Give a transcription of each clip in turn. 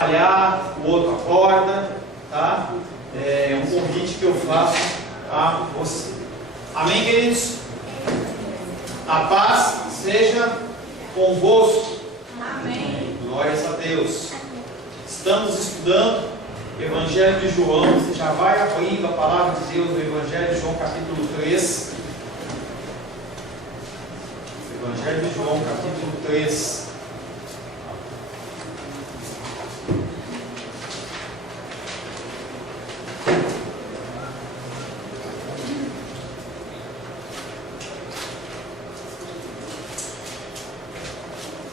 trabalhar, o outro acorda, tá? É um convite que eu faço a você. Amém, queridos? A paz seja convosco. Amém. Glórias a Deus. Estamos estudando o Evangelho de João. Você já vai abrindo a palavra de Deus no Evangelho de João, capítulo 3. Evangelho de João, capítulo 3.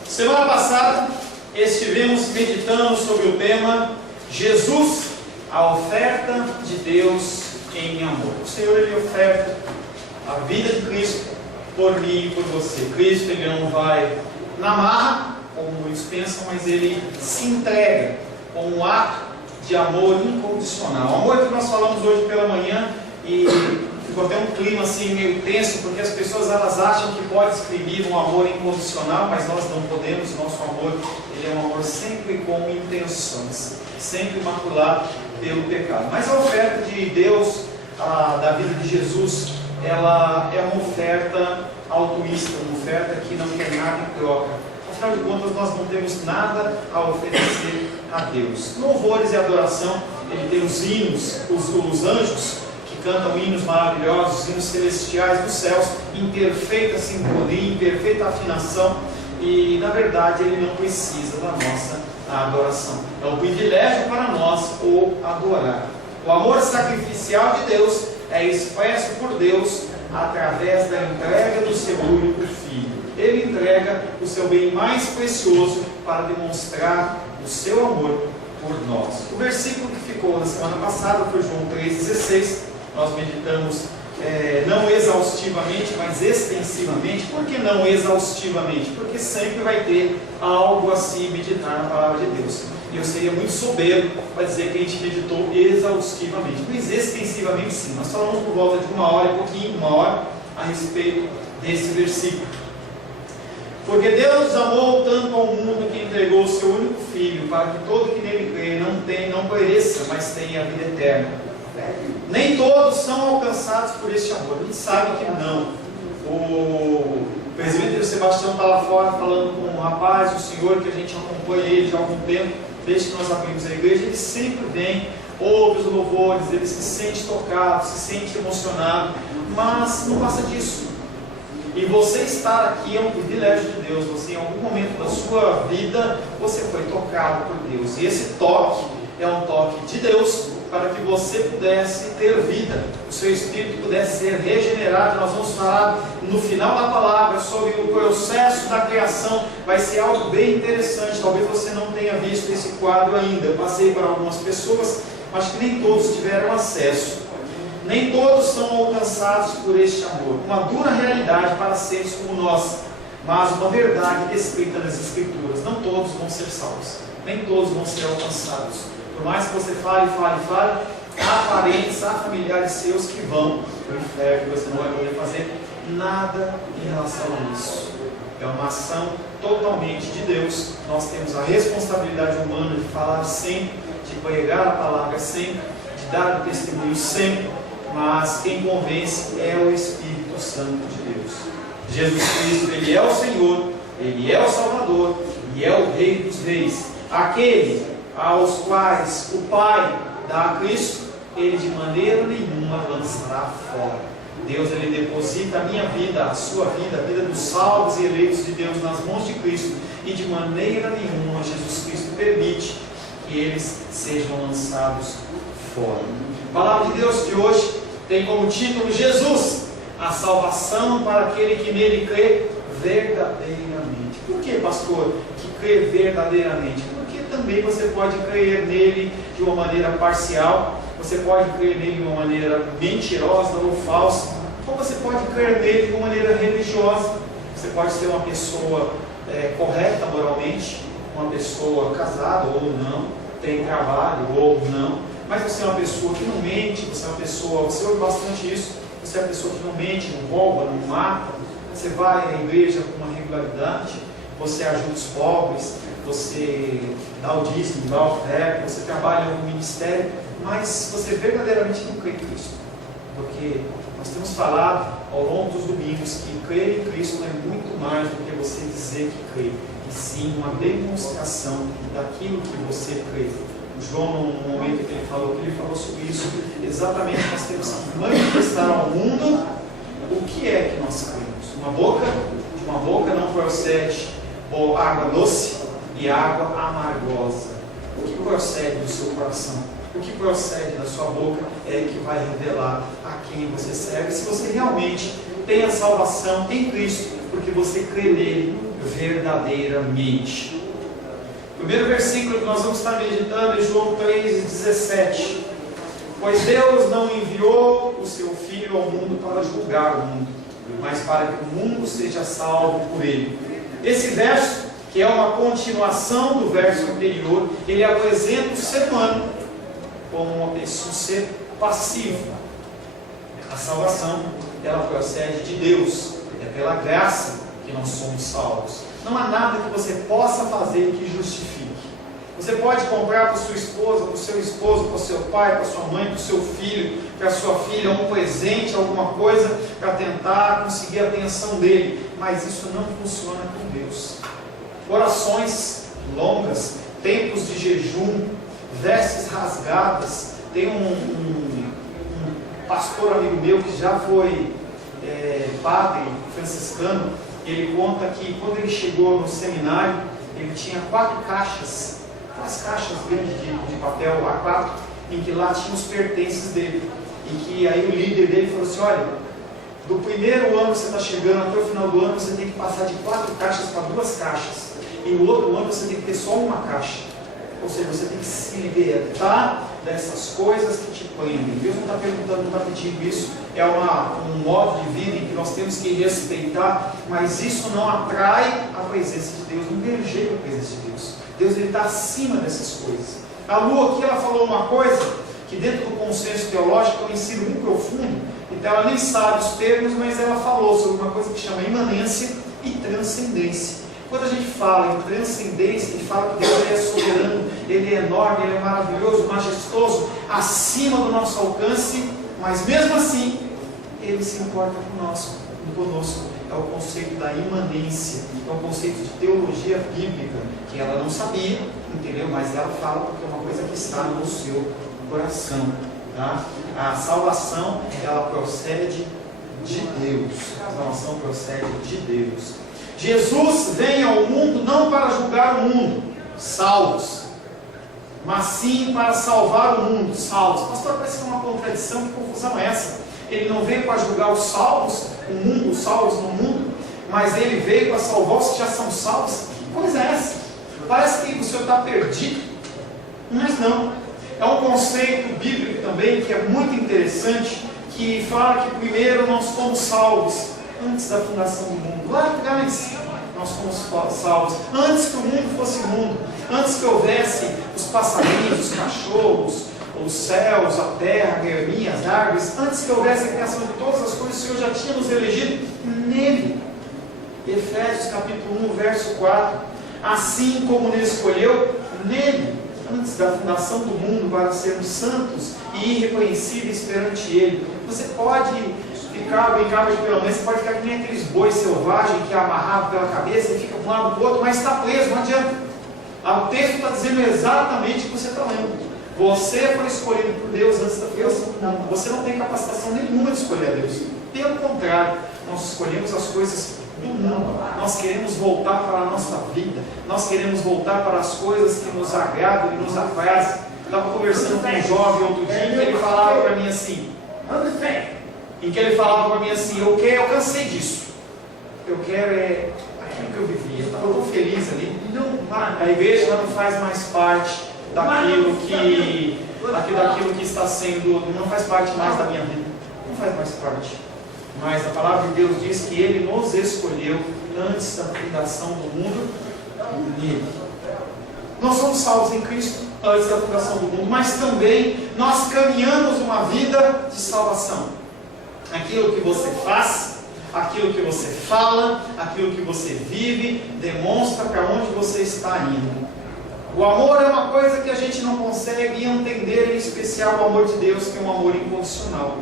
Semana passada estivemos meditando sobre o tema Jesus, a oferta de Deus em amor. O Senhor, Ele oferta a vida de Cristo por mim e por você. Cristo, Ele não vai na marra, como muitos pensam, mas Ele se entrega com um ato de amor incondicional. O amor que nós falamos hoje pela manhã, e ficou até um clima assim meio tenso, porque as pessoas elas acham que pode exprimir um amor incondicional, mas nós não podemos. Nosso amor, ele é um amor sempre com intenções, sempre imaculado pelo pecado. Mas a oferta de Deus, da vida de Jesus, ela é uma oferta altruísta, uma oferta que não quer nada em troca. Afinal de contas, nós não temos nada a oferecer a Deus. Louvores e adoração, ele tem os hinos, os anjos cantam hinos maravilhosos, hinos celestiais dos céus, em perfeita sintonia, em perfeita afinação, e na verdade ele não precisa da nossa adoração. É um privilégio para nós o adorar. O amor sacrificial de Deus é expresso por Deus através da entrega do seu único Filho. Ele entrega o seu bem mais precioso para demonstrar o seu amor por nós. O versículo que ficou na semana passada foi João 3,16. Nós meditamos não exaustivamente, mas extensivamente. Por que não exaustivamente? Porque sempre vai ter algo a se meditar na palavra de Deus. E eu seria muito soberbo para dizer que a gente meditou exaustivamente, mas extensivamente sim. Nós falamos por volta de uma hora e pouquinho, uma hora, a respeito desse versículo. Porque Deus amou tanto ao mundo que entregou o seu único Filho, para que todo que nele crê não pereça, mas tenha a vida eterna. Nem todos são alcançados por este amor. A gente sabe que não. O presbítero Sebastião está lá fora falando com um rapaz, o senhor, que a gente acompanha ele já há algum tempo, desde que nós abrimos a igreja. Ele sempre vem, ouve os louvores, ele se sente tocado, se sente emocionado, mas não passa disso. E você estar aqui é um privilégio de Deus. Você, em algum momento da sua vida, você foi tocado por Deus. E esse toque é um toque de Deus, para que você pudesse ter vida, o seu espírito pudesse ser regenerado. Nós vamos falar no final da palavra sobre o processo da criação. Vai ser algo bem interessante. Talvez você não tenha visto esse quadro ainda. Eu passei para algumas pessoas, acho que nem todos tiveram acesso. Nem todos são alcançados por este amor. Uma dura realidade para seres como nós, mas uma verdade descrita nas Escrituras. Não todos vão ser salvos, nem todos vão ser alcançados. Por mais que você fale, há parentes, há familiares seus que vão para o inferno, você não vai poder fazer nada em relação a isso. É uma ação totalmente de Deus. Nós temos a responsabilidade humana de falar sempre, de pregar a palavra sempre, de dar o testemunho sempre, mas quem convence é o Espírito Santo de Deus. Jesus Cristo, Ele é o Senhor, Ele é o Salvador e é o Rei dos Reis. Aquele aos quais o Pai dá a Cristo, Ele de maneira nenhuma lançará fora. Deus, Ele deposita a minha vida, a sua vida, a vida dos salvos e eleitos de Deus nas mãos de Cristo, e de maneira nenhuma Jesus Cristo permite que eles sejam lançados fora. A palavra de Deus de hoje tem como título Jesus, a salvação para aquele que nele crê verdadeiramente. Por que, pastor, que crê verdadeiramente? Também você pode crer nele de uma maneira parcial, você pode crer nele de uma maneira mentirosa ou falsa, ou você pode crer nele de uma maneira religiosa. Você pode ser uma pessoa correta moralmente, uma pessoa casada ou não, tem trabalho ou não, mas você é uma pessoa que não mente, você é uma pessoa, você ouve bastante isso, você é uma pessoa que não mente, não rouba, não mata, você vai à igreja com uma regularidade, você ajuda os pobres, você dá o dízimo, dá a oferta, você trabalha no ministério, mas você verdadeiramente não crê em Cristo. Porque nós temos falado ao longo dos domingos que crer em Cristo não é muito mais do que você dizer que crê, e sim uma demonstração daquilo que você crê. O João, no momento que ele falou sobre isso, exatamente nós temos que manifestar ao mundo o que é que nós cremos. De uma boca não procede água doce e água amargosa. O que procede do seu coração? O que procede da sua boca é que vai revelar a quem você serve, se você realmente tem a salvação em Cristo, porque você crê nele verdadeiramente. O primeiro versículo que nós vamos estar meditando é João 3,17. Pois Deus não enviou o seu Filho ao mundo para julgar o mundo, mas para que o mundo seja salvo por ele. Esse verso, que é uma continuação do verso anterior, ele apresenta o ser humano como um ser passivo. A salvação, ela procede de Deus, é pela graça que nós somos salvos. Não há nada que você possa fazer que justifique. Você pode comprar para sua esposa, para o seu esposo, para o seu pai, para a sua mãe, para o seu filho, para a sua filha, um presente, alguma coisa, para tentar conseguir a atenção dele, mas isso não funciona com Deus. Orações longas, tempos de jejum, vestes rasgadas. Tem um pastor amigo meu que já foi padre franciscano. Ele conta que quando ele chegou no seminário, ele tinha 4 caixas, aquelas caixas grandes de papel A4, em que lá tinham os pertences dele. E que aí o líder dele falou assim: olha, do primeiro ano que você está chegando até o final do ano, você tem que passar de 4 caixas para 2 caixas. E no outro ano você tem que ter só uma caixa. Ou seja, você tem que se libertar dessas coisas que te prendem. Deus não está perguntando, não está pedindo isso. É um modo de vida em que nós temos que respeitar, mas isso não atrai a presença de Deus, não rejeita a presença de Deus. Deus está acima dessas coisas. A Lu aqui, ela falou uma coisa que dentro do consenso teológico é um ensino muito profundo, então ela nem sabe os termos, mas ela falou sobre uma coisa que chama imanência e transcendência. Quando a gente fala em transcendência, a gente fala que Deus é soberano, Ele é enorme, Ele é maravilhoso, majestoso, acima do nosso alcance, mas mesmo assim, Ele se importa conosco. É o conceito da imanência, é o conceito de teologia bíblica, que ela não sabia, entendeu? Mas ela fala porque é uma coisa que está no seu coração. Tá? A salvação, ela procede de Deus. A salvação procede de Deus. Jesus vem ao mundo não para julgar o mundo, salvos, mas sim para salvar o mundo, salvos. Pastor, parece que é uma contradição, que confusão é essa? Ele não veio para julgar os salvos, o mundo, os salvos no mundo, mas ele veio para salvar os que já são salvos? Que coisa é essa? Parece que o senhor está perdido, mas não. É um conceito bíblico também que é muito interessante, que fala que primeiro nós fomos salvos antes da fundação do mundo. Lá atrás nós fomos salvos, antes que o mundo fosse mundo, antes que houvesse os passarinhos, os cachorros, os céus, a terra, a grama, as árvores, antes que houvesse a criação de todas as coisas, o Senhor já tinha nos elegido nele. Efésios capítulo 1, verso 4. Assim como nos escolheu nele, antes da fundação do mundo, para sermos santos e irrepreensíveis perante ele. Você pode brincar de pelo você pode ficar que nem aqueles bois selvagens que é amarrado pela cabeça e fica de um lado para o outro, mas está preso, não adianta. O texto está dizendo exatamente o que você está lendo. Você foi escolhido por Deus antes da fundação do mundo. Você não tem capacitação nenhuma de escolher a Deus. Pelo contrário, nós escolhemos as coisas do mundo. Nós queremos voltar para a nossa vida. Nós queremos voltar para as coisas que nos agradam e nos aprazem. Estava conversando com um jovem outro dia em que ele falava para mim assim, eu cansei disso. Eu quero aquilo que eu vivia. Eu estava tão feliz ali. A igreja já não faz mais parte daquilo que está sendo, não faz parte mais da minha vida. Não faz mais parte. Mas a palavra de Deus diz que Ele nos escolheu antes da fundação do mundo nele. Nós somos salvos em Cristo antes da fundação do mundo, mas também nós caminhamos uma vida de salvação. Aquilo que você faz, Aquilo que você fala, aquilo que você vive, demonstra para onde você está indo. O amor é uma coisa que a gente não consegue entender, em especial o amor de Deus, que é um amor incondicional.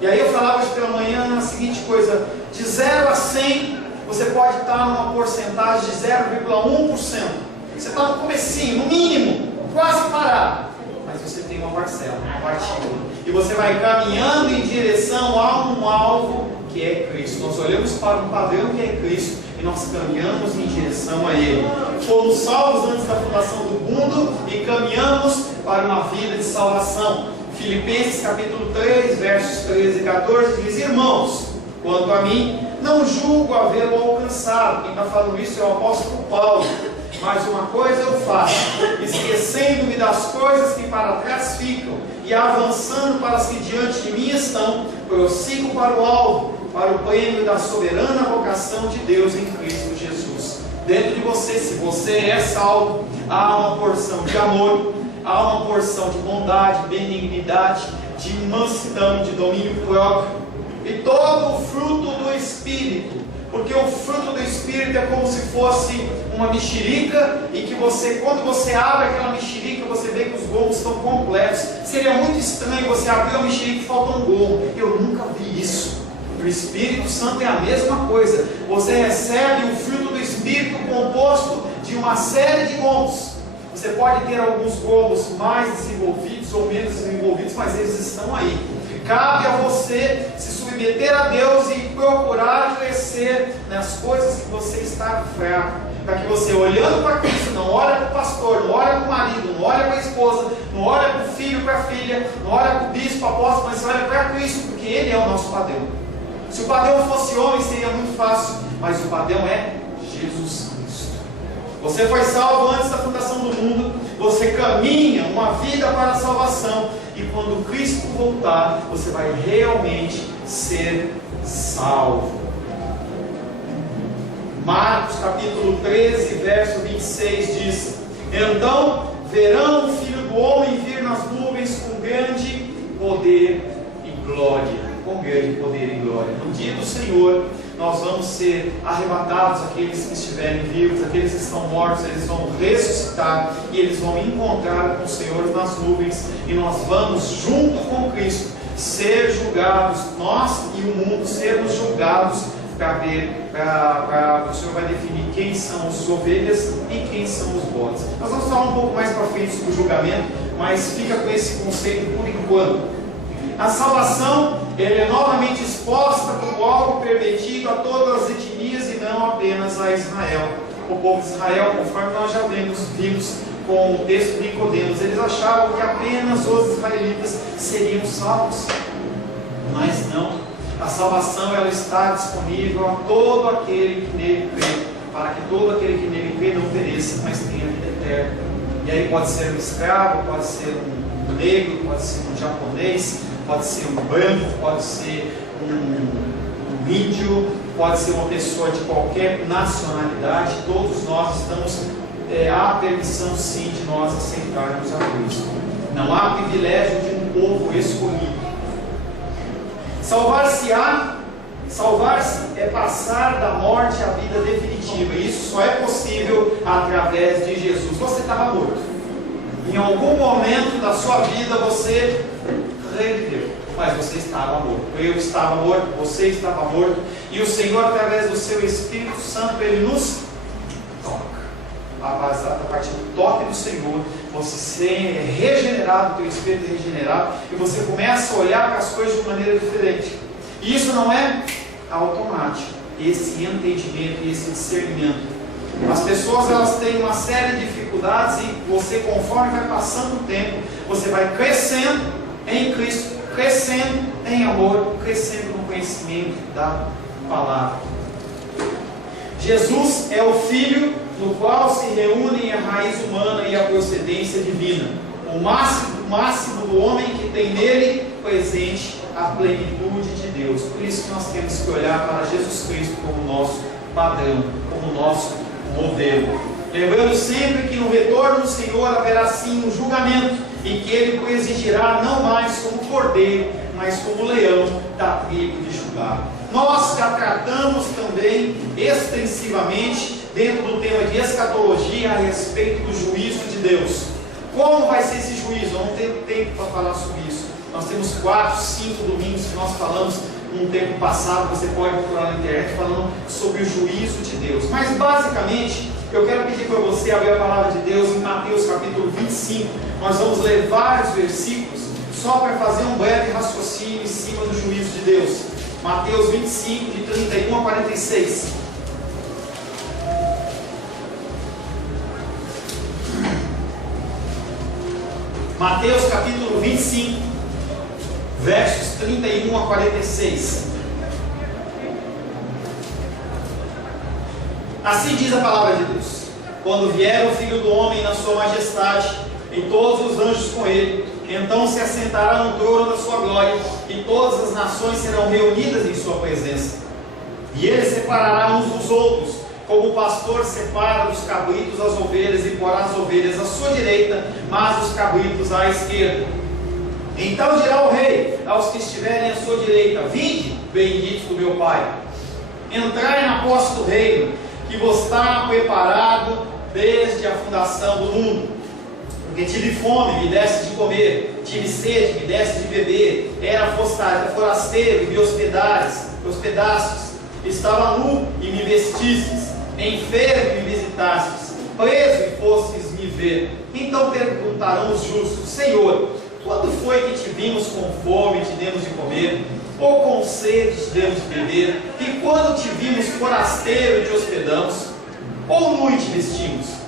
E aí eu falava hoje pela manhã a seguinte coisa: de 0 a 100, você pode estar numa porcentagem de 0,1%. Você está no comecinho, no mínimo, quase parado. Mas você tem uma parcela, uma partícula. E você vai caminhando em direção a um alvo que é Cristo. Nós olhamos para um padrão que é Cristo e nós caminhamos em direção a Ele. Fomos salvos antes da fundação do mundo e caminhamos para uma vida de salvação. Filipenses capítulo 3, versos 13 e 14 diz: irmãos, quanto a mim, não julgo havê-lo alcançado. Quem está falando isso é o apóstolo Paulo. Mas uma coisa eu faço, esquecendo-me das coisas que para trás ficam e avançando para as que diante de mim estão, prossigo para o alvo, para o prêmio da soberana vocação de Deus em Cristo Jesus. Dentro de você, se você é salvo, há uma porção de amor, há uma porção de bondade, benignidade, de mansidão, de domínio próprio, e todo o fruto do Espírito. Porque o fruto do Espírito é como se fosse uma mexerica, e que você, quando você abre aquela mexerica, você vê que os gomos estão completos. Seria muito estranho você abrir uma mexerica e faltar um gomo. Eu nunca vi isso. O Espírito Santo é a mesma coisa. Você recebe o fruto do Espírito composto de uma série de gomos. Você pode ter alguns gomos mais desenvolvidos ou menos desenvolvidos, mas eles estão aí. Cabe a você se submeter a Deus e procurar crescer nas coisas que você está fraco, para que você, olhando para Cristo, não olha para o pastor, não olha para o marido, não olha para a esposa, não olha para o filho, para a filha, não olha para o bispo, apóstolo, mas você olha para Cristo, porque Ele é o nosso padrão. Se o padrão fosse homem, seria muito fácil, mas o padrão é Jesus Cristo. Você foi salvo antes da fundação do mundo, você caminha uma vida para a salvação, e quando Cristo voltar, você vai realmente ser salvo. Marcos capítulo 13, verso 26 diz: então verão o Filho do Homem vir nas nuvens com grande poder e glória. Com grande poder e glória. No dia do Senhor, nós vamos ser arrebatados, aqueles que estiverem vivos, aqueles que estão mortos, eles vão ressuscitar e eles vão encontrar com o Senhor nas nuvens, e nós vamos, junto com Cristo, ser julgados, nós e o mundo sermos julgados, para ver, o Senhor vai definir quem são as ovelhas e quem são os bodes. Nós vamos falar um pouco mais para frente sobre o julgamento, mas fica com esse conceito por enquanto. A salvação, ela é novamente exposta como algo permitido a todas as etnias e não apenas a Israel. O povo de Israel, conforme nós já vimos com o texto de Nicodemos, eles achavam que apenas os israelitas seriam salvos, mas não. A salvação, ela está disponível a todo aquele que nele crê, para que todo aquele que nele crê não pereça, mas tenha vida eterna. E aí pode ser um escravo, pode ser um negro, pode ser um japonês, pode ser um branco, pode ser um índio, pode ser uma pessoa de qualquer nacionalidade. Todos nós estamos, há permissão sim de nós aceitarmos a Cristo. Não há privilégio de um povo escolhido. Salvar-se é passar da morte à vida definitiva, e isso só é possível através de Jesus. Você estava morto, em algum momento da sua vida você reviveu, mas você estava morto. Eu estava morto, você estava morto, e o Senhor, através do seu Espírito Santo, Ele nos toca. A partir do toque do Senhor, você ser regenerado, o teu espírito é regenerado, e você começa a olhar para as coisas de maneira diferente. E isso não é automático, esse entendimento e esse discernimento. As pessoas, elas têm uma série de dificuldades, e você, conforme vai passando o tempo, você vai crescendo em Cristo, crescendo em amor, crescendo no conhecimento da palavra. Jesus é o Filho no qual se reúnem a raiz humana e a procedência divina, o máximo do homem que tem nele presente a plenitude de Deus. Por isso que nós temos que olhar para Jesus Cristo como nosso padrão, como nosso modelo. Lembrando sempre que no retorno do Senhor haverá sim um julgamento, e que Ele o exigirá não mais como cordeiro, mas como leão da tribo de Judá. Nós já tratamos também extensivamente, dentro do tema de escatologia, a respeito do juízo de Deus. Como vai ser esse juízo? Eu não tenho tempo para falar sobre isso. Nós temos 4, 5 domingos que nós falamos num tempo passado, você pode procurar na internet, falando sobre o juízo de Deus. Mas basicamente, eu quero pedir para você abrir a palavra de Deus em Mateus capítulo 25. Nós vamos ler vários versículos, só para fazer um breve raciocínio em cima do juízo de Deus. Mateus 25, de 31 a 46. Mateus capítulo 25, versos 31 a 46. Assim diz a palavra de Deus: quando vier o Filho do Homem na sua majestade, e todos os anjos com ele, então se assentará no trono da sua glória, e todas as nações serão reunidas em sua presença. E ele separará uns dos outros, como o pastor separa dos cabritos as ovelhas, e porá as ovelhas à sua direita, mas os cabritos à esquerda. Então dirá o rei aos que estiverem à sua direita: vinde, benditos do meu Pai, entrai na posse do reino, que vos está preparado desde a fundação do mundo. Porque tive fome, me deste de comer, tive sede, me deste de beber, era forasteiro, e me hospedastes, estava nu e me vestistes, enfermo e me visitastes, preso e fostes me ver. Então perguntarão os justos: Senhor, quando foi que te vimos com fome e te demos de comer, ou com sede te demos de beber? E quando te vimos forasteiro e te hospedamos, ou nu e te vestimos?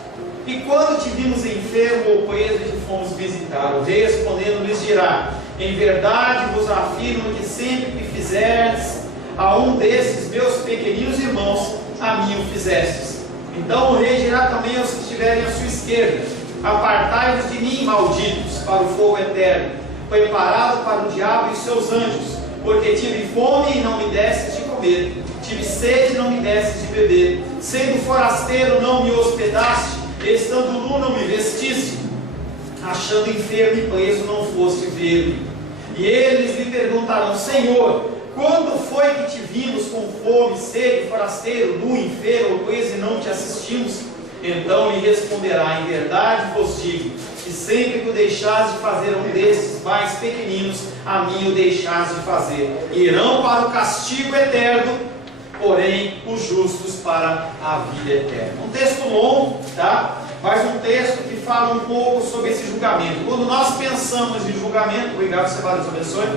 E quando te vimos enfermo ou preso e te fomos visitar? O rei respondendo lhes dirá: em verdade vos afirmo que sempre que fizerdes a um desses meus pequeninos irmãos, a mim o fizestes. Então o rei dirá também aos que estiverem à sua esquerda: apartai-vos de mim, malditos, para o fogo eterno, preparado para o diabo e seus anjos. Porque tive fome e não me destes de comer, tive sede e não me destes de beber, sendo forasteiro não me hospedaste, estando nu não me vestiste, achando enfermo e preso não foste ver-me. E eles lhe perguntarão: Senhor, quando foi que te vimos com fome, sede, forasteiro, nu, enfermo ou preso e não te assistimos? Então lhe responderá: em verdade vos digo, que sempre que o deixares de fazer a um desses mais pequeninos, a mim o deixares de fazer. Irão para o castigo eterno, porém os justos para a vida eterna. Um texto longo, tá? Mas um texto que fala um pouco sobre esse julgamento. Quando nós pensamos em julgamento, obrigado, Senhor, Deus abençoe.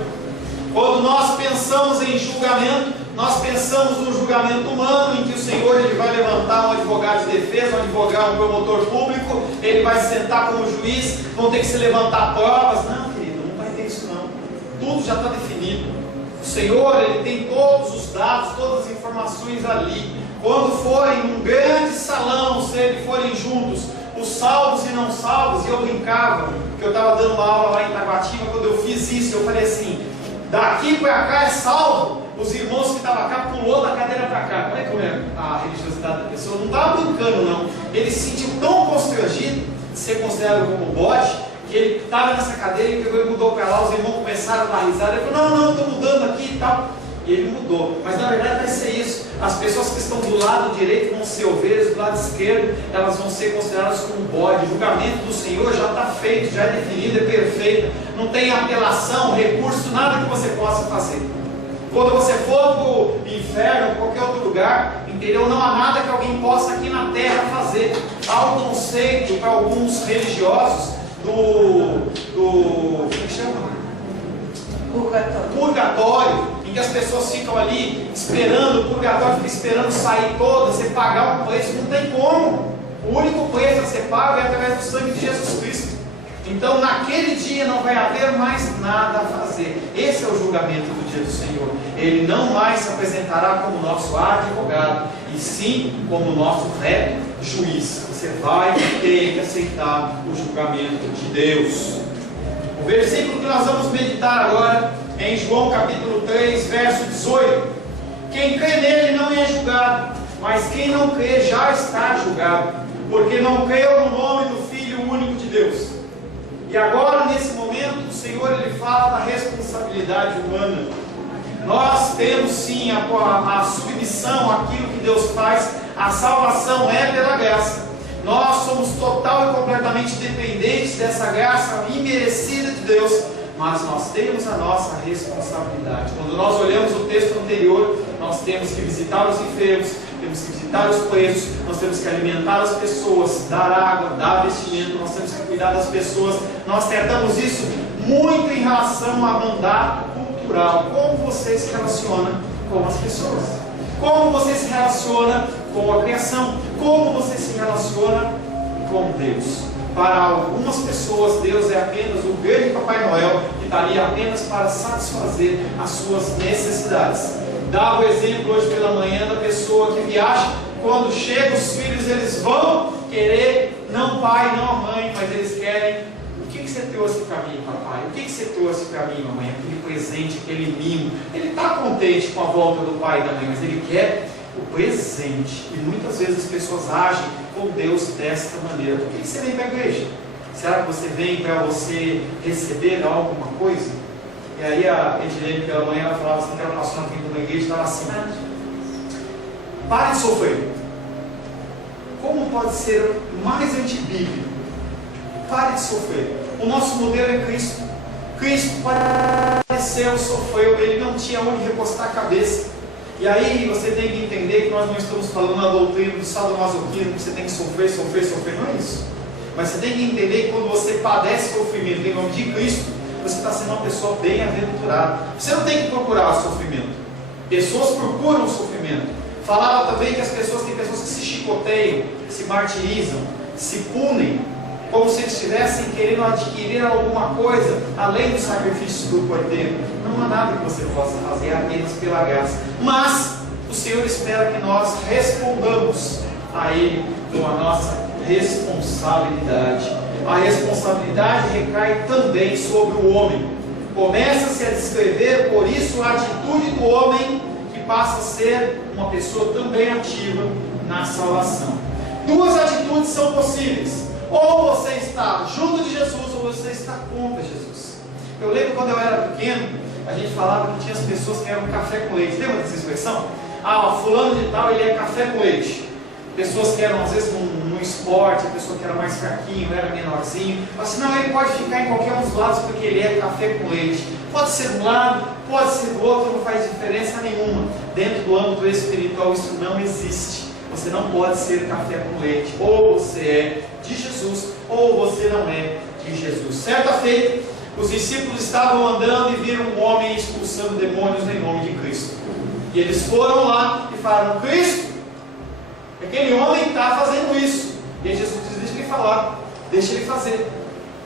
Quando nós pensamos em julgamento, nós pensamos no julgamento humano, em que o Senhor ele vai levantar um advogado de defesa, um advogado, um promotor público, ele vai se sentar como juiz, vão ter que se levantar provas. Não, querido, não vai ter isso não. Tudo já está definido. O Senhor, ele tem todos os dados, todas as informações ali. Quando forem num grande salão, se eles forem juntos, os salvos e não salvos, e eu brincava, que eu estava dando uma aula lá em Taguatinga, quando eu fiz isso, eu falei assim: daqui para cá é salvo. Os irmãos que estavam cá pulou da cadeira para cá. Como é a religiosidade da pessoa? Não estava brincando não. Ele se sentiu tão constrangido de ser considerado como bode, que ele estava nessa cadeira e pegou e mudou para lá. Os irmãos começaram a dar risada. Ele falou: não, estou mudando aqui e tal. E ele mudou. Mas na verdade vai ser isso. As pessoas que estão do lado direito vão ser ovelhas, do lado esquerdo elas vão ser consideradas como bode. O julgamento do Senhor já está feito, já é definido, é perfeito. Não tem apelação, recurso, nada que você possa fazer. Quando você for para o inferno ou qualquer outro lugar, entendeu? Não há nada que alguém possa aqui na terra fazer. Há um conceito para alguns religiosos como é que chama? Purgatório, em que as pessoas ficam ali esperando, o purgatório fica esperando sair todas, você pagar um preço, não tem como. O único preço a ser pago é através do sangue de Jesus Cristo. Então naquele dia não vai haver mais nada a fazer. Esse é o julgamento do dia do Senhor. Ele não mais se apresentará como nosso advogado, e sim como nosso juiz. Você vai ter que aceitar o julgamento de Deus. O versículo que nós vamos meditar agora é em João capítulo 3, verso 18. Quem crê nele não é julgado, mas quem não crê já está julgado, porque não creu no nome do Filho único de Deus. E agora, nesse momento, o Senhor ele fala da responsabilidade humana. Nós temos sim a submissão àquilo que Deus faz. A salvação é pela graça. Nós somos total e completamente dependentes dessa graça imerecida de Deus. Mas nós temos a nossa responsabilidade. Quando nós olhamos o texto anterior, nós temos que visitar os enfermos, temos que visitar os presos, nós temos que alimentar as pessoas, dar água, dar vestimento, nós temos que cuidar das pessoas. Nós tratamos isso muito em relação a mandato cultural. Como você se relaciona com as pessoas? Como você se relaciona com a criação? Como você se relaciona com Deus? Para algumas pessoas, Deus é apenas o grande Papai Noel que está ali apenas para satisfazer as suas necessidades. Dava o exemplo hoje pela manhã da pessoa que viaja. Quando chegam os filhos, eles vão querer, não o pai, não a mãe, mas eles querem: o que você trouxe para mim, papai? O que você trouxe para mim, mamãe? Aquele presente, aquele mimo. Ele está contente com a volta do pai e da mãe, mas ele quer o presente. E muitas vezes as pessoas agem com Deus desta maneira. Por que você vem para a igreja? Será que você vem para você receber alguma coisa? E aí a Edilene pela manhã ela falava assim, que ela passou na frente de uma igreja e estava assim: pare de sofrer. Como pode ser mais antibíblico? Pare de sofrer. O nosso modelo é Cristo. Cristo padeceu, sofreu, ele não tinha onde recostar a cabeça. E aí você tem que entender que nós não estamos falando na doutrina do sadomasoquismo, que você tem que sofrer, sofrer, sofrer. Não é isso. Mas você tem que entender que quando você padece sofrimento em nome de Cristo, você está sendo uma pessoa bem-aventurada. Você não tem que procurar o sofrimento. Pessoas procuram o sofrimento. Falava também que tem pessoas que se chicoteiam, se martirizam, se punem, como se eles estivessem querendo adquirir alguma coisa além do sacrifício do Cordeiro. Não há nada que você possa fazer, apenas pela graça. Mas o Senhor espera que nós respondamos a Ele com a nossa responsabilidade. A responsabilidade recai também sobre o homem. Começa-se a descrever, por isso, a atitude do homem, que passa a ser uma pessoa também ativa na salvação. Duas atitudes são possíveis: ou você está junto de Jesus, ou você está contra Jesus. Eu lembro quando eu era pequeno, a gente falava que tinha as pessoas que eram café com leite. Lembra dessa expressão? Fulano de tal, ele é café com leite. Pessoas que eram às vezes no esporte, a pessoa que era mais fraquinho, era menorzinho, assim, não, ele pode ficar em qualquer um dos lados porque ele é café com leite. Pode ser de um lado, pode ser do outro, não faz diferença nenhuma. Dentro do âmbito espiritual isso não existe. Você não pode ser café com leite. Ou você é de Jesus, ou você não é de Jesus. Certa feita, os discípulos estavam andando e viram um homem expulsando demônios em nome de Cristo. E eles foram lá e falaram: Cristo, aquele homem está fazendo isso. E Jesus diz: deixa ele falar, deixa ele fazer.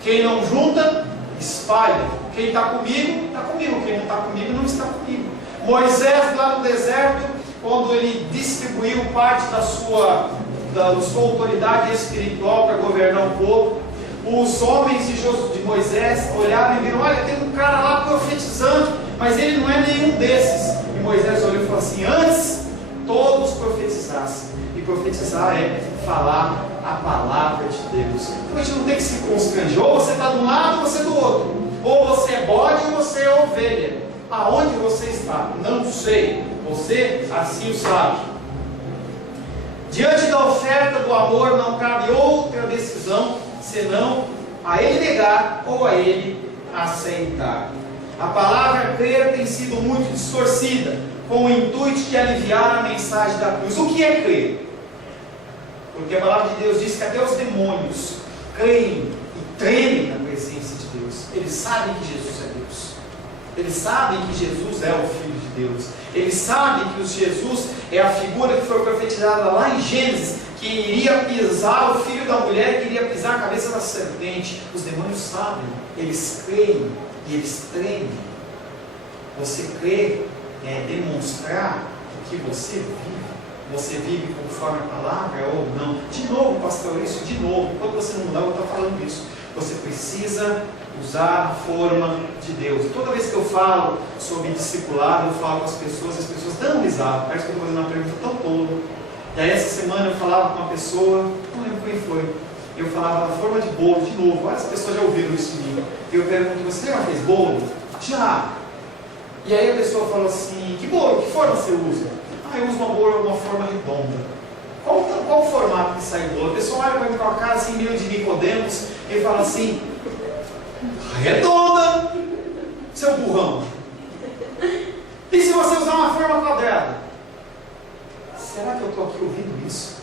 Quem não junta, espalha. Quem está comigo, está comigo. Quem não está comigo, não está comigo. Moisés lá no deserto, quando ele distribuiu parte da sua autoridade espiritual para governar o povo, os homens de Moisés olharam e viram: olha, tem um cara lá profetizando, mas ele não é nenhum desses. E Moisés olhou e falou assim: antes todos profetizassem. E profetizar é falar a palavra de Deus. Então a gente não tem que se constranger. Ou você está de um lado ou você é do outro. Ou você é bode ou você é ovelha. Aonde você está? Não sei. Você assim o sabe. Diante da oferta do amor não cabe outra decisão senão a ele negar ou a ele aceitar. A palavra crer tem sido muito distorcida, com o intuito de aliviar a mensagem da cruz. O que é crer? Porque a palavra de Deus diz que até os demônios creem e tremem na presença de Deus. Eles sabem que Jesus é Deus. Eles sabem que Jesus é o Filho de Deus. Eles sabem que Jesus é a figura que foi profetizada lá em Gênesis, que iria pisar o filho da mulher, que iria pisar a cabeça da serpente. Os demônios sabem, eles creem e eles tremem. Você crer é demonstrar o que você vive. Você vive conforme a palavra ou não? De novo, pastor, isso de novo. Quando você não mudar, eu estou falando isso. Você precisa usar a forma de Deus. Toda vez que eu falo sobre discipulado, eu falo com as pessoas dão risada. Parece que eu estou fazendo uma pergunta tão tola. E aí essa semana eu falava com uma pessoa, não lembro quem foi. Eu falava da forma de bolo, de novo. Várias pessoas já ouviram isso de mim. Eu pergunto: você já fez bolo? Já. E aí a pessoa fala assim: que bolo, que forma você usa? Eu uso uma forma redonda. Qual o formato que sai o bolo? A pessoa olha para mim com a cara assim, meio de Nicodemos, e fala assim: redonda, seu burrão. E se você usar uma forma quadrada? Será que eu estou aqui ouvindo isso?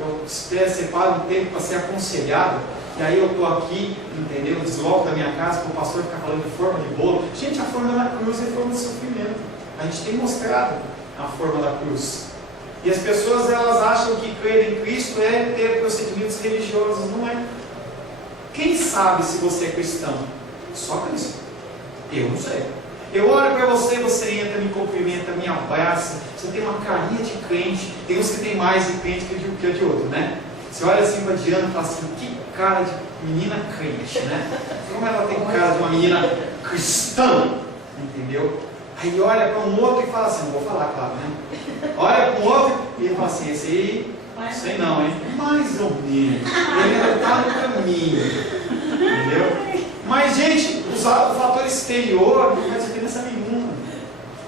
Eu separo um tempo para ser aconselhado, e aí eu estou aqui, entendeu? Desloco da minha casa para o pastor ficar falando de forma de bolo. Gente, a forma da cruz é a forma do sofrimento. A gente tem mostrado a forma da cruz. E as pessoas, elas acham que crer em Cristo é ter procedimentos religiosos. Não é. Quem sabe se você é cristão? Só Cristo. Eu não sei. Eu olho para você, você entra, me cumprimenta, me abraça. Você tem uma carinha de crente. Tem uns que tem mais de crente que a de outro, né? Você olha assim para a Diana e fala assim: que cara de menina crente, né? Como ela tem cara de uma menina cristã, entendeu? Aí olha para um outro e fala assim: não vou falar, claro, né? Olha para um outro e fala assim: esse aí, não sei não, hein? Mais ou menos. Ele ainda está no caminho, entendeu? Mas, gente, o fator exterior não faz diferença nenhuma.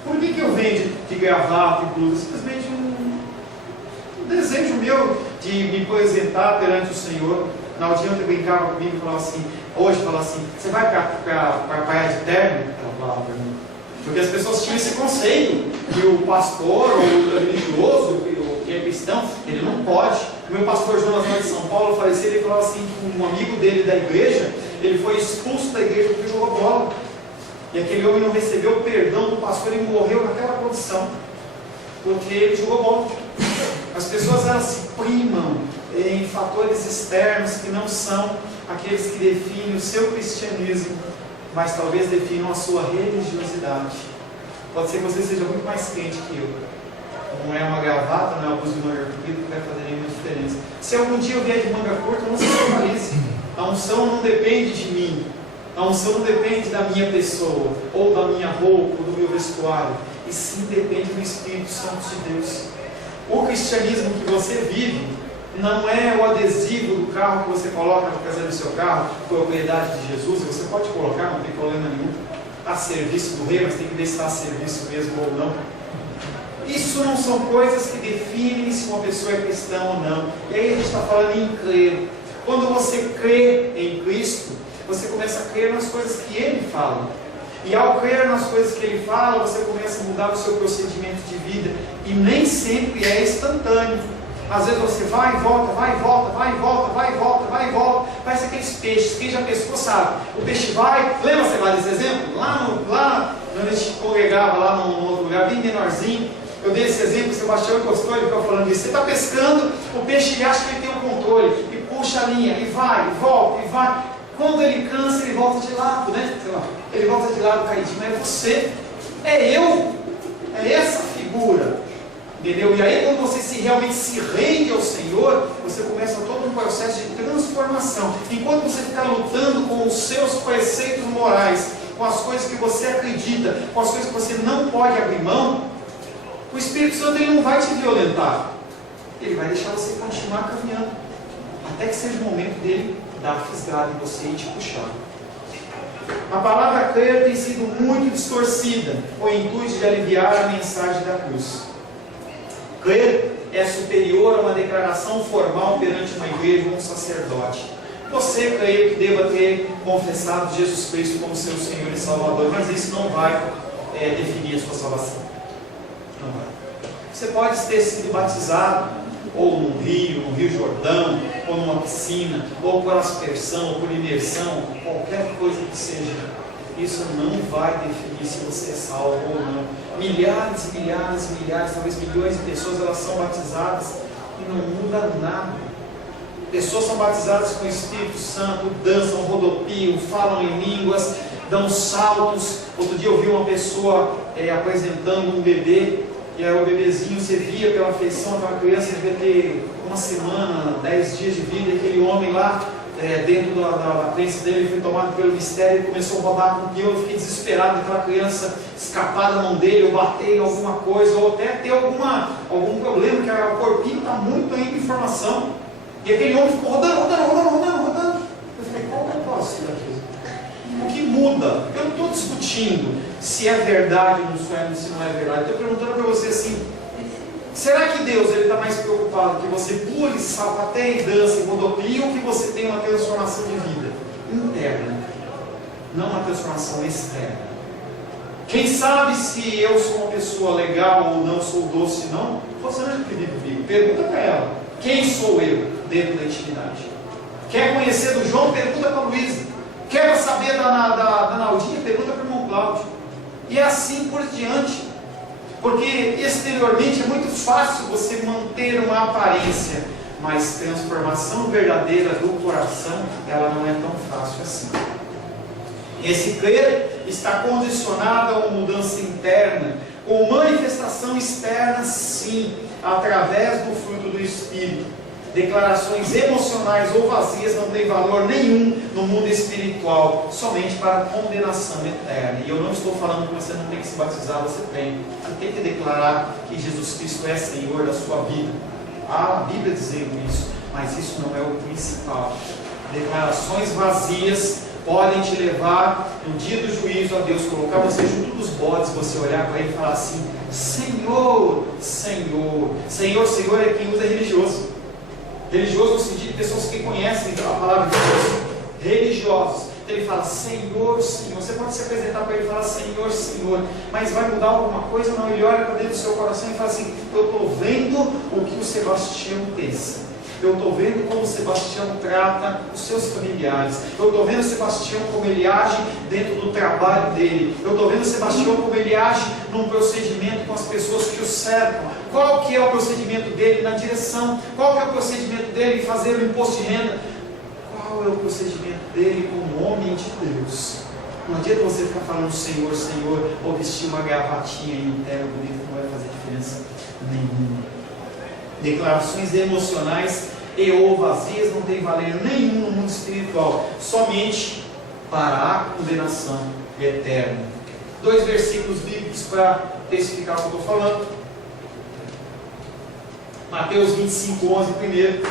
Por que eu venho de gravata e blusa? Simplesmente um desejo meu de me apresentar perante o Senhor. Na audiência eu brincava comigo e falava assim: hoje falava assim, você vai para a praia de terno? Ela falava para mim. Porque as pessoas tinham esse conceito que o pastor ou o religioso, que é cristão, ele não pode. O meu pastor Jonas lá de São Paulo faleceu, ele falava assim que um amigo dele da igreja, ele foi expulso da igreja porque jogou bola. E aquele homem não recebeu o perdão do pastor e morreu naquela condição, porque ele jogou bola. As pessoas, elas se primam em fatores externos que não são aqueles que definem o seu cristianismo, mas talvez definam a sua religiosidade. Pode ser que você seja muito mais crente que eu. Não é uma gravata, não é uma blusa de manga comprida que vai fazer nenhuma diferença. Se algum dia eu vier de manga curta, não se escandalize. A unção não depende de mim. A unção não depende da minha pessoa, ou da minha roupa, ou do meu vestuário. E sim depende do Espírito Santo de Deus. O cristianismo que você vive não é o adesivo do carro que você coloca na traseira do seu carro, propriedade de Jesus. Você pode colocar, não tem problema nenhum, a serviço do rei, mas tem que ver se está a serviço mesmo ou não. Isso não são coisas que definem se uma pessoa é cristã ou não. E aí a gente está falando em crer. Quando você crê em Cristo, você começa a crer nas coisas que Ele fala. E ao crer nas coisas que Ele fala, você começa a mudar o seu procedimento de vida. E nem sempre é instantâneo. Às vezes você vai e volta, vai e volta, vai e volta, vai e volta, vai e volta. Parece aqueles peixes, quem já pescou sabe. O peixe vai, lembra você lá desse exemplo? Lá quando a gente congregava lá num outro lugar, bem menorzinho, eu dei esse exemplo, o Sebastião gostou, ele ficou falando disso. Você está pescando, o peixe ele acha que ele tem o controle, e puxa a linha, e vai, e volta, e vai. Quando ele cansa, ele volta de lado, né? Sei lá, ele volta de lado caidinho, mas é você, é eu, é essa figura. Entendeu? E aí quando você realmente se rende ao Senhor, você começa todo um processo de transformação. Enquanto você ficar lutando com os seus preceitos morais, com as coisas que você acredita, com as coisas que você não pode abrir mão, o Espírito Santo ele não vai te violentar. Ele vai deixar você continuar caminhando, até que seja o momento dele dar a fisgada em você e te puxar. A palavra crer tem sido muito distorcida, com o intuito de aliviar a mensagem da cruz. Crer é superior a uma declaração formal perante uma igreja ou um sacerdote. Você, creio que deva ter confessado Jesus Cristo como seu Senhor e Salvador, mas isso não vai definir a sua salvação. Não vai. Você pode ter sido batizado, ou no Rio Jordão, ou numa piscina, ou por aspersão, ou por imersão, qualquer coisa que seja. Isso não vai definir se você é salvo ou não. Milhares, talvez milhões de pessoas, elas são batizadas e não muda nada. Pessoas são batizadas com o Espírito Santo, dançam, rodopiam, falam em línguas, dão saltos. Outro dia eu vi uma pessoa apresentando um bebê, e aí o bebezinho, você via pela feição, aquela criança devia ter uma semana, 10 dias de vida, e aquele homem lá, dentro da crença dele, foi tomado pelo mistério, ele começou a rodar com o pior. Eu fiquei desesperado daquela criança escapar da mão dele, ou bater em alguma coisa, ou até ter algum problema, que o corpinho está muito ainda em formação. E aquele homem ficou rodando. Eu falei, qual é o propósito daquilo? O que muda? Eu não estou discutindo se é verdade ou se não é verdade. Estou perguntando para você assim: será que Deus está mais preocupado que você pule, sapateie, dance, rodopie, ou que você tenha uma transformação de vida interna, não uma transformação externa? Quem sabe se eu sou uma pessoa legal ou não, sou doce, não? Você não é que vive comigo. Pergunta para ela: quem sou eu dentro da intimidade? Quer conhecer do João? Pergunta para a Luísa. Quer saber da Naldinha? Pergunta para o irmão Cláudio. E assim por diante. Porque exteriormente é muito fácil você manter uma aparência, mas transformação verdadeira do coração, ela não é tão fácil assim. Esse crer está condicionado a uma mudança interna, com manifestação externa, sim, através do fruto do Espírito. Declarações emocionais ou vazias não têm valor nenhum no mundo espiritual, somente para condenação eterna. E eu não estou falando que você não tem que se batizar, você tem. Você tem que declarar que Jesus Cristo é Senhor da sua vida. Há a Bíblia dizendo isso, mas isso não é o principal. Declarações vazias podem te levar, no dia do juízo, a Deus colocar você junto dos bodes, você olhar para ele e falar assim: Senhor, Senhor. Senhor, Senhor é quem usa religioso. Religioso no sentido de pessoas que conhecem a palavra de Deus. Religiosos. Ele fala: Senhor, Senhor. Você pode se apresentar para ele e falar: Senhor, Senhor. Mas vai mudar alguma coisa? Não. Ele olha para dentro do seu coração e fala assim: eu estou vendo o que o Sebastião pensa. Eu estou vendo como o Sebastião trata os seus familiares. Eu estou vendo o Sebastião como ele age dentro do trabalho dele. Eu estou vendo o Sebastião como ele age num procedimento com as pessoas que o cercam. Qual que é o procedimento dele na direção? Qual que é o procedimento dele em fazer o imposto de renda? Qual é o procedimento dele como homem de Deus? Não adianta você ficar falando Senhor, Senhor, ou vestir uma gravatinha e um terno bonito, não vai fazer diferença nenhuma. Declarações emocionais e ou vazias não tem valor nenhum no mundo espiritual, somente para a condenação eterna. 2 versículos bíblicos para testificar o que eu estou falando. Mateus 25:11 primeiro.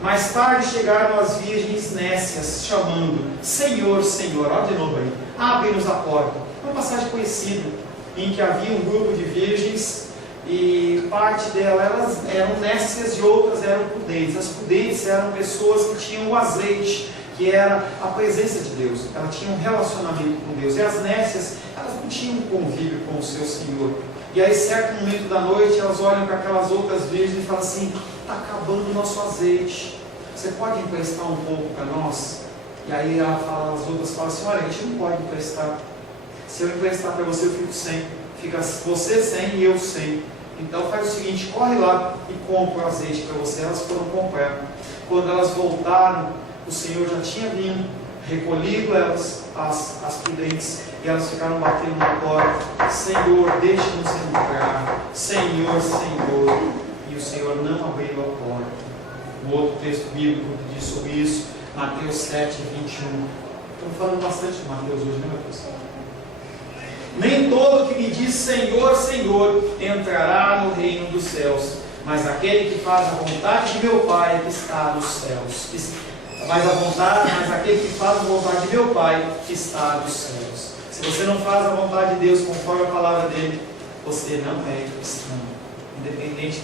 Mais tarde chegaram as virgens nécias, chamando: Senhor, Senhor. Olha de novo aí: abre-nos a porta. Uma passagem conhecida, em que havia um grupo de virgens, e parte delas eram nécias e outras eram prudentes. As prudentes eram pessoas que tinham o azeite, que era a presença de Deus. Elas tinham um relacionamento com Deus. E as nécias, elas não tinham um convívio com o seu Senhor. E aí, certo momento da noite, elas olham para aquelas outras virgens e falam assim: está acabando o nosso azeite, você pode emprestar um pouco para nós? E aí as outras falam assim: olha, a gente não pode emprestar. Se eu emprestar para você, eu fico sem. Fica você sem e eu sem. Então faz o seguinte: corre lá e compra o azeite para você. Elas foram comprar. Quando elas voltaram, o Senhor já tinha vindo, recolhido elas, as prudentes, e elas ficaram batendo na porta: Senhor, deixa-nos entrar. Senhor, Senhor. E o Senhor não abriu a porta. O outro texto bíblico que diz sobre isso, Mateus 7:21. Estamos falando bastante de Mateus hoje, né, Mateus? Nem todo que me diz Senhor, Senhor entrará no reino dos céus, mas aquele que faz a vontade de meu Pai que está nos céus. Mas aquele que faz a vontade de meu Pai que está nos céus. Se você não faz a vontade de Deus conforme a palavra dele, você não é cristão. Independente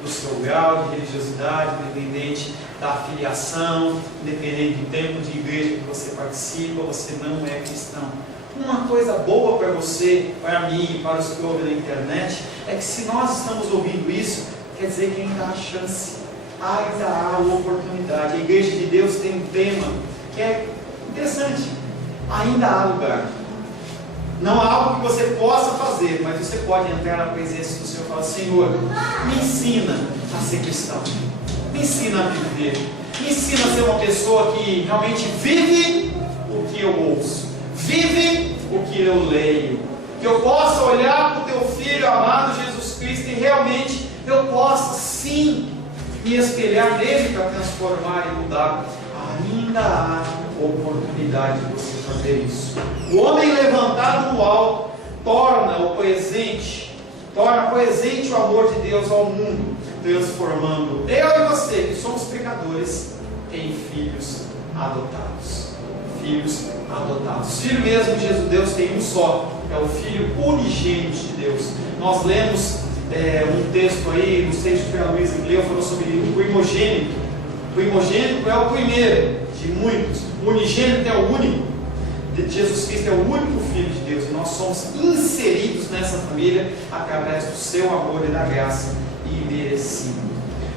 do seu grau de religiosidade, independente da filiação, independente do tempo de igreja que você participa, você não é cristão. Uma coisa boa para você, para mim e para os que ouvem na internet, é que se nós estamos ouvindo isso, quer dizer que ainda há chance, ainda há oportunidade. A Igreja de Deus tem um tema que é interessante: ainda há lugar. Não há algo que você possa fazer, mas você pode entrar na presença do Senhor e falar: Senhor, me ensina a ser cristão, me ensina a viver, me ensina a ser uma pessoa que realmente vive o que eu ouço, vive o que eu leio, que eu possa olhar para o teu Filho amado Jesus Cristo e realmente eu possa sim me espelhar nele para transformar e mudar. Ainda há oportunidade de você fazer isso. O homem levantado no alto torna presente o amor de Deus ao mundo, transformando eu e você, que somos pecadores, em filhos adotados. Filhos adotados. Filho mesmo de Jesus, Deus tem um só, é o Filho unigênito de Deus. Nós lemos um texto aí, não sei se foi a Luísa que leu, falou sobre o primogênito. O primogênito é o primeiro de muitos, o unigênito é o único. Jesus Cristo é o único Filho de Deus e nós somos inseridos nessa família através do seu amor e da graça imerecido.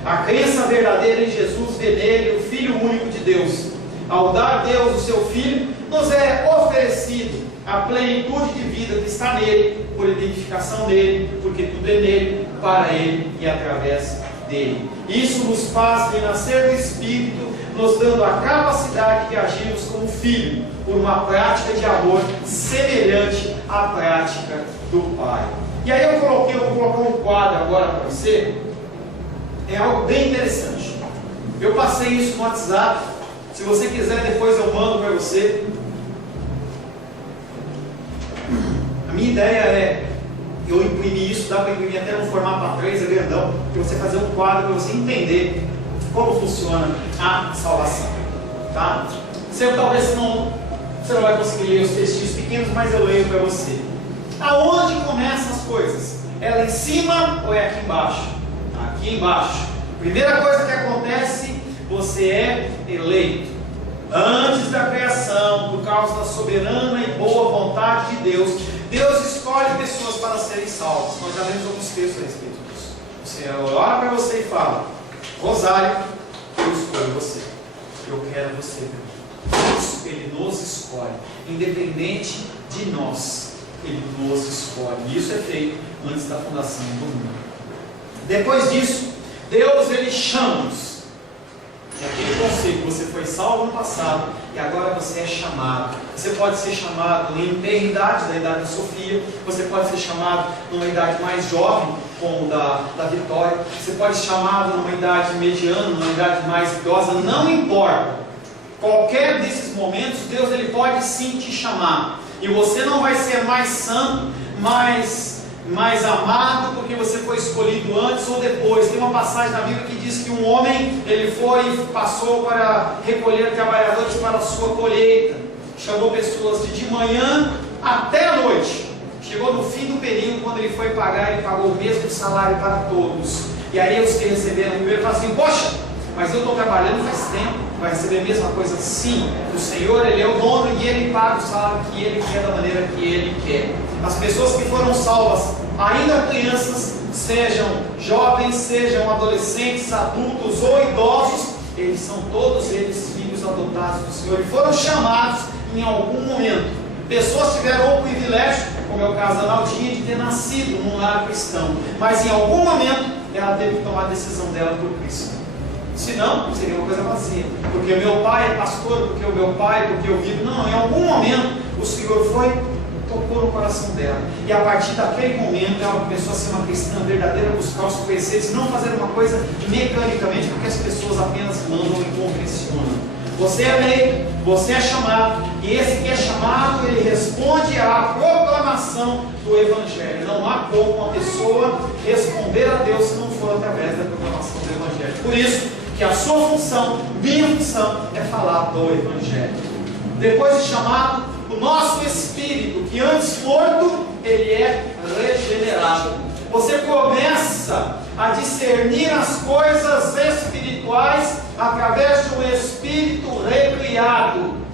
A crença verdadeira em Jesus vê nele o Filho único de Deus. Ao dar a Deus o seu Filho, nos é oferecido a plenitude de vida que está nele, por identificação nele, porque tudo é nele, para ele e através dele. Isso nos faz renascer do Espírito, nos dando a capacidade de agirmos como filho, por uma prática de amor semelhante à prática do Pai. E aí eu vou colocar um quadro agora para você, é algo bem interessante. Eu passei isso no WhatsApp, se você quiser depois eu mando para você. A minha ideia é, eu imprimir isso, dá para imprimir até no formato A3, é grandão, para você fazer um quadro, para você entender como funciona a salvação, tá? Talvez você não vai conseguir ler os textinhos pequenos, mas eu leio para você. Aonde começam as coisas? É lá em cima ou é aqui embaixo? Aqui embaixo. Primeira coisa que acontece, você é eleito. Antes da criação, por causa da soberana e boa vontade de Deus, Deus escolhe pessoas para serem salvas. Nós já lemos alguns textos a respeito disso. Você olha para você e fala: Rosário, eu escolho você. Eu quero você. Ele nos escolhe, independente de nós. Ele nos escolhe. E isso é feito antes da fundação do mundo. Depois disso, Deus ele chama-nos. É aquele conceito: você foi salvo no passado e agora você é chamado. Você pode ser chamado em idade, da idade da Sofia. Você pode ser chamado numa idade mais jovem, como da Vitória. Você pode ser chamado numa idade mediana, numa idade mais idosa. Não importa. Qualquer desses momentos, Deus ele pode sim te chamar. E você não vai ser mais santo, mais amado, porque você foi escolhido antes ou depois. Tem uma passagem na Bíblia que diz que um homem, ele passou para recolher trabalhadores para a sua colheita. Chamou pessoas de manhã até a noite. Chegou no fim do período, quando ele foi pagar, ele pagou o mesmo salário para todos. E aí os que receberam primeiro falaram assim: poxa, mas eu estou trabalhando faz tempo. Vai receber a mesma coisa? Sim. O Senhor, ele é o dono e ele paga o salário que ele quer, da maneira que ele quer. As pessoas que foram salvas, ainda crianças, sejam jovens, sejam adolescentes, adultos ou idosos, eles são todos eles filhos adotados do Senhor e foram chamados em algum momento. Pessoas tiveram o privilégio, como é o caso da Naldinha, de ter nascido num lar cristão, mas em algum momento ela teve que tomar a decisão dela por Cristo. Senão, seria uma coisa vazia. Porque o meu pai é pastor, porque o meu pai, porque eu vivo. Não, em algum momento o Senhor tocou no coração dela. E a partir daquele momento ela começou a ser uma cristã verdadeira, buscar os conhecidos, não fazer uma coisa mecanicamente, porque as pessoas apenas mandam e convencionam. Você é eleito, você é chamado, e esse que é chamado, ele responde à proclamação do Evangelho. Não há como uma pessoa responder a Deus se não for através da proclamação do Evangelho. Por isso que a sua função, minha função, é falar do Evangelho. Depois de chamado, o nosso espírito, que antes morto, ele é regenerado. Você começa a discernir as coisas espirituais através de um espírito recriado.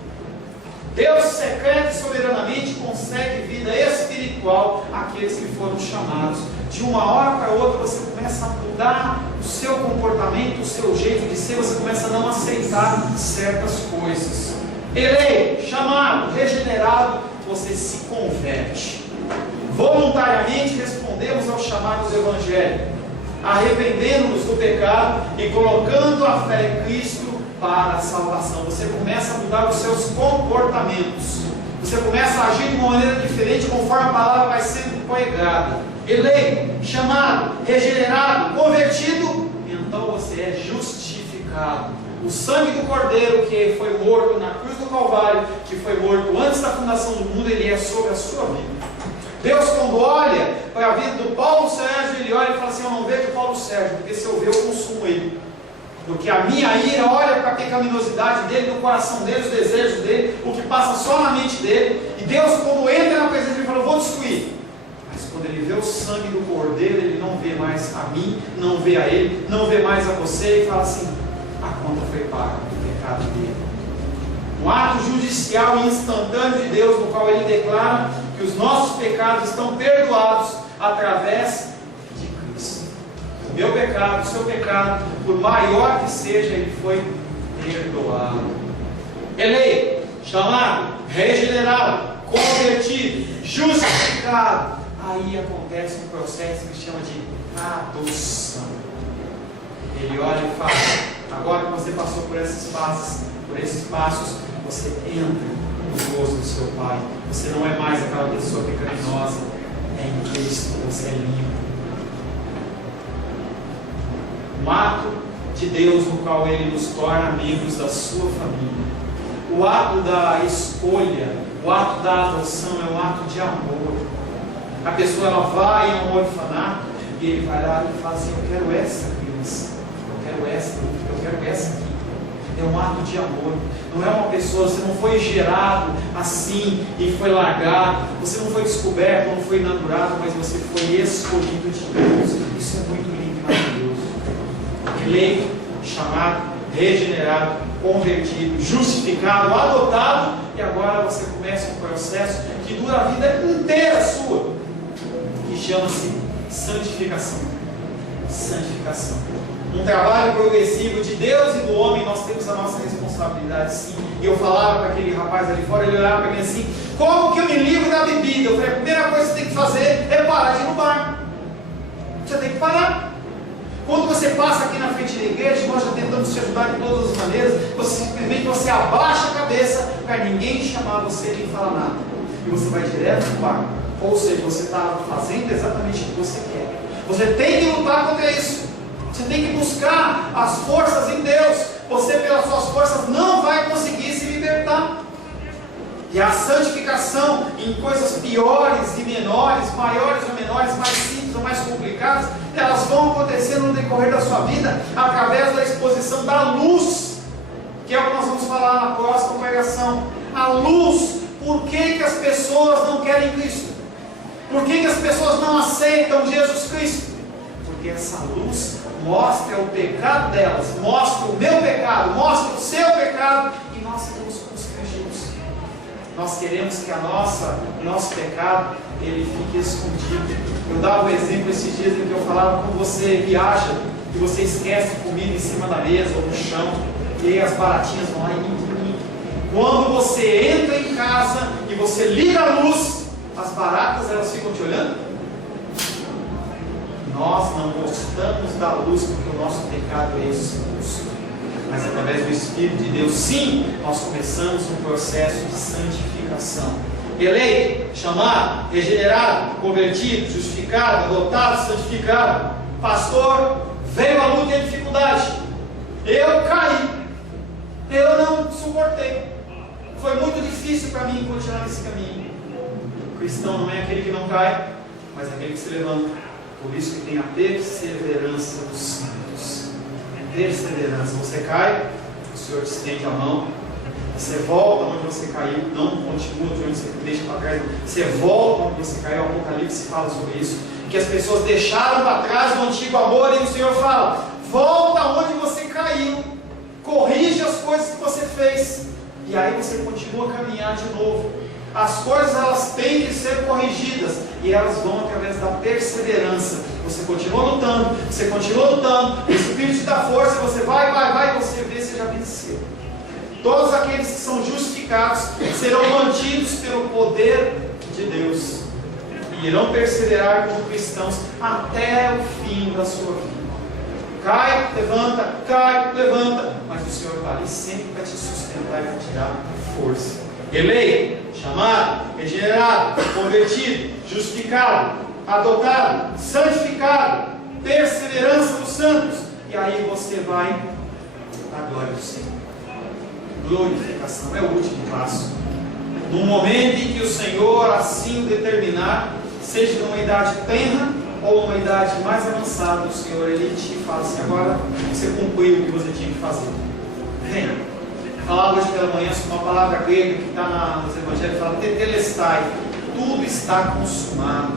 Deus secreto e soberanamente concede vida espiritual àqueles que foram chamados. De uma hora para outra você começa a mudar o seu comportamento, o seu jeito de ser, você começa a não aceitar certas coisas. Eleito, chamado, regenerado, você se converte. Voluntariamente respondemos ao chamado do Evangelho, arrependendo-nos do pecado e colocando a fé em Cristo para a salvação. Você começa a mudar os seus comportamentos. Você começa a agir de uma maneira diferente conforme a palavra vai sendo pregada. Eleito, chamado, regenerado, convertido, então você é justificado. O sangue do Cordeiro que foi morto na cruz do Calvário, que foi morto antes da fundação do mundo, ele é sobre a sua vida. Deus, quando olha para a vida do Paulo Sérgio, ele olha e fala assim: eu não vejo o Paulo Sérgio, porque se eu ver eu consumo ele. Porque a minha ira olha para a pecaminosidade dele, no coração dele, os desejos dele, o que passa só na mente dele. E Deus, quando entra na presença dele, fala: vou destruir. Mas quando ele vê o sangue do Cordeiro, ele não vê mais a mim, não vê a ele, não vê mais a você, e fala assim: a conta foi paga, o pecado dele. Um ato judicial e instantâneo de Deus, no qual ele declara que os nossos pecados estão perdoados através de Cristo. O meu pecado, o seu pecado, por maior que seja, ele foi perdoado. Eleito, chamado, regenerado, convertido, justificado. Aí acontece um processo que chama de adoção. Ele olha e fala: agora que você passou por esses passos, você entra no gozo do seu Pai. Você não é mais aquela pessoa pecaminosa. É em Cristo, você é limpo. Um ato de Deus no qual Ele nos torna membros da sua família. O ato da escolha, o ato da adoção é um ato de amor. A pessoa, ela vai a um orfanato e ele vai lá e fala assim: eu quero essa criança, eu quero essa aqui. É um ato de amor. Não é uma pessoa, você não foi gerado assim e foi largado, você não foi descoberto, não foi inaugurado, mas você foi escolhido de Deus. Isso é muito lindo e maravilhoso. Eleito, chamado, regenerado, convertido, justificado, adotado, e agora você começa um processo que dura a vida inteira sua, que chama-se santificação. Santificação. Um trabalho progressivo de Deus e do homem. Nós temos a nossa responsabilidade, sim. E eu falava para aquele rapaz ali fora, ele olhava para mim assim: como que eu me livro da bebida? Eu falei: a primeira coisa que você tem que fazer é parar de ir no bar. Você tem que parar. Quando você passa aqui na frente da igreja, nós já tentamos te ajudar de todas as maneiras. Você simplesmente abaixa a cabeça para ninguém chamar você nem falar nada, e você vai direto no bar. Ou seja, você está fazendo exatamente o que você quer. Você tem que lutar contra isso. Você tem que buscar as forças em Deus. Você, pelas suas forças, não vai conseguir se libertar. E a santificação em coisas piores e menores, maiores ou menores, mais simples ou mais complicadas, elas vão acontecer no decorrer da sua vida através da exposição da luz, que é o que nós vamos falar na próxima pregação. A luz. Por que as pessoas não querem Cristo? Por que as pessoas não aceitam Jesus Cristo? Porque essa luz mostra o pecado delas, mostra o meu pecado, mostra o seu pecado, e nós estamos constrangidos. Nós queremos que o nosso pecado, ele fique escondido. Eu dava um exemplo esses dias em que eu falava: quando você viaja e você esquece comida em cima da mesa ou no chão, e aí as baratinhas vão lá e quando você entra em casa e você liga a luz, as baratas, elas ficam te olhando. Nós não gostamos da luz porque o nosso pecado é exposto. Mas através do Espírito de Deus, sim, nós começamos um processo de santificação. Eleito, chamado, regenerado, convertido, justificado, adotado, santificado. Pastor, veio a luta e a dificuldade. Eu caí. Eu não suportei. Foi muito difícil para mim continuar nesse caminho. O cristão não é aquele que não cai, mas aquele que se levanta. Por isso que tem a perseverança dos santos. Perseverança. Você cai, o Senhor te estende a mão. Você volta onde você caiu. Não continua de onde você deixa para trás. Você volta onde você caiu. O Apocalipse fala sobre isso. Que as pessoas deixaram para trás o antigo amor. E o Senhor fala: volta onde você caiu. Corrige as coisas que você fez. E aí você continua a caminhar de novo. As coisas, elas têm que ser corrigidas, e elas vão através da perseverança. Você continua lutando, o Espírito te dá força, você vai, e você vê, você já venceu. Todos aqueles que são justificados serão mantidos pelo poder de Deus, e irão perseverar como cristãos até o fim da sua vida. Cai, levanta, mas o Senhor está ali sempre para te sustentar e para te dar força. Eleito, chamado, regenerado, convertido, justificado, adotado, santificado, perseverança dos santos. E aí você vai à glória do Senhor. Glorificação é o último passo. No momento em que o Senhor assim o determinar, seja numa idade tenra ou uma idade mais avançada, o Senhor ele te fala assim: agora você cumpriu o que você tinha que fazer. Venha. Falar hoje pela manhã sobre uma palavra grega que está nos evangelhos, fala tetelestai, tudo está consumado.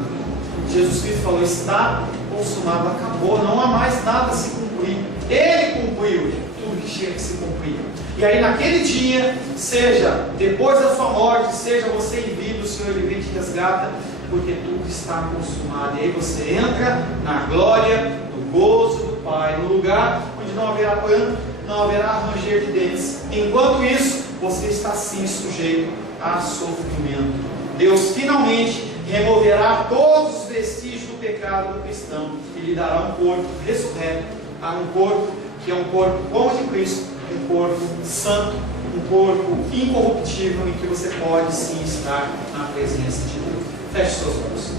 Jesus Cristo falou: está consumado, acabou, não há mais nada a se cumprir. Ele cumpriu tudo que tinha que se cumprir. E aí naquele dia, seja depois da sua morte, seja você em vida, o Senhor ele vem e te resgata, porque tudo está consumado. E aí você entra na glória do gozo do Pai, no lugar onde não haverá pranto, não haverá ranger de dentes. Enquanto isso, você está sim sujeito a sofrimento. Deus finalmente removerá todos os vestígios do pecado do cristão e lhe dará um corpo ressurreto, um corpo que é um corpo como o de Cristo, um corpo santo, um corpo incorruptível, em que você pode sim estar na presença de Deus. Feche seus olhos.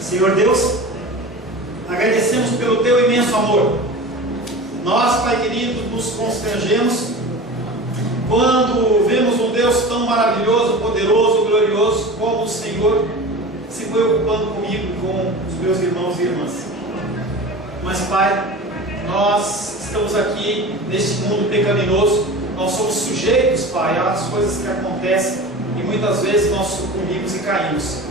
Senhor Deus, agradecemos pelo Teu imenso amor. Nós, Pai querido, nos constrangemos quando vemos um Deus tão maravilhoso, poderoso, glorioso como o Senhor, se preocupando comigo e com os meus irmãos e irmãs. Mas, Pai, nós estamos aqui neste mundo pecaminoso, nós somos sujeitos, Pai, às coisas que acontecem e muitas vezes nós sucumbimos e caímos.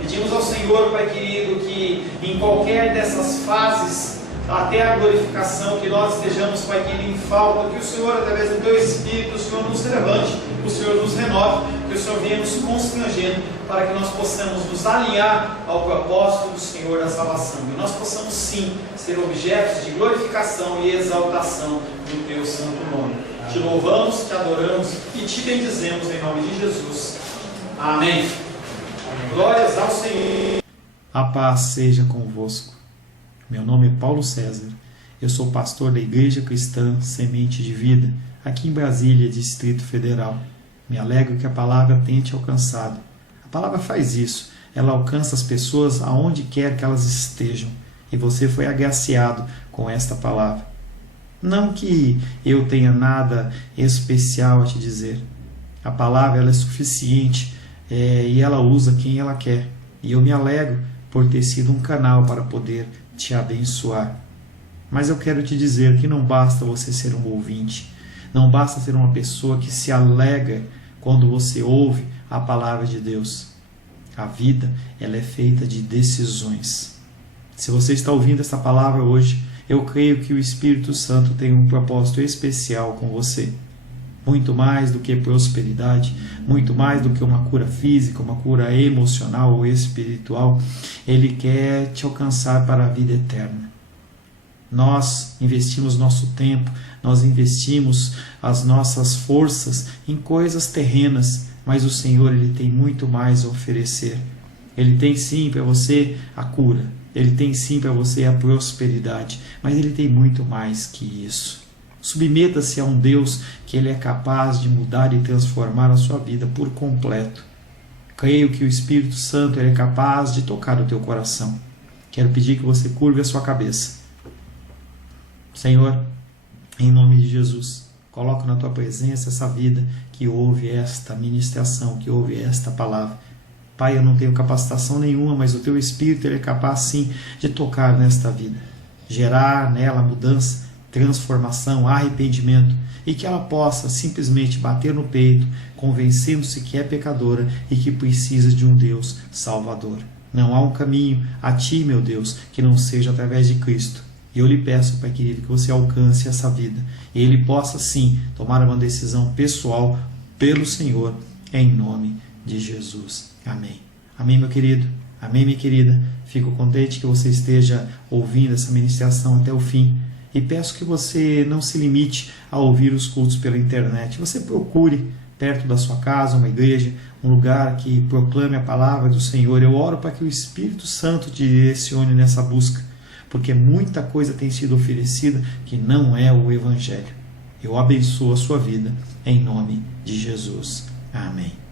Pedimos ao Senhor, Pai querido, que em qualquer dessas fases, até a glorificação, que nós estejamos, Pai querido, em falta, que o Senhor, através do Teu Espírito, o Senhor nos levante, que o Senhor nos renove, que o Senhor venha nos constrangendo, para que nós possamos nos alinhar ao propósito do Senhor da salvação, e nós possamos sim ser objetos de glorificação e exaltação do Teu santo nome. Te louvamos, te adoramos e te bendizemos em nome de Jesus. Amém. Glórias ao Senhor. A paz seja convosco. Meu nome é Paulo César. Eu sou pastor da Igreja Cristã Semente de Vida, aqui em Brasília, Distrito Federal. Me alegro que a palavra tenha te alcançado. A palavra faz isso. Ela alcança as pessoas aonde quer que elas estejam. E você foi agraciado com esta palavra. Não que eu tenha nada especial a te dizer. A palavra ela é suficiente e ela usa quem ela quer. E eu me alegro por ter sido um canal para poder te abençoar. Mas eu quero te dizer que não basta você ser um ouvinte. Não basta ser uma pessoa que se alegra quando você ouve a palavra de Deus. A vida ela é feita de decisões. Se você está ouvindo esta palavra hoje, eu creio que o Espírito Santo tem um propósito especial com você. Muito mais do que prosperidade, muito mais do que uma cura física, uma cura emocional ou espiritual, Ele quer te alcançar para a vida eterna. Nós investimos nosso tempo, nós investimos as nossas forças em coisas terrenas, mas o Senhor ele tem muito mais a oferecer. Ele tem sim para você a cura, Ele tem sim para você a prosperidade, mas Ele tem muito mais que isso. Submeta-se a um Deus que Ele é capaz de mudar e transformar a sua vida por completo. Creio que o Espírito Santo ele é capaz de tocar o teu coração. Quero pedir que você curve a sua cabeça. Senhor, em nome de Jesus, coloco na tua presença essa vida que ouve esta ministração, que ouve esta palavra. Pai, eu não tenho capacitação nenhuma, mas o teu Espírito ele é capaz sim de tocar nesta vida, gerar nela mudança, transformação, arrependimento, e que ela possa simplesmente bater no peito, convencendo-se que é pecadora e que precisa de um Deus salvador. Não há um caminho a ti, meu Deus, que não seja através de Cristo. E eu lhe peço, Pai querido, que você alcance essa vida e ele possa sim tomar uma decisão pessoal pelo Senhor, em nome de Jesus. Amém. Amém, meu querido. Amém, minha querida. Fico contente que você esteja ouvindo essa ministração até o fim. E peço que você não se limite a ouvir os cultos pela internet. Você procure perto da sua casa uma igreja, um lugar que proclame a palavra do Senhor. Eu oro para que o Espírito Santo te direcione nessa busca, porque muita coisa tem sido oferecida que não é o Evangelho. Eu abençoo a sua vida em nome de Jesus. Amém.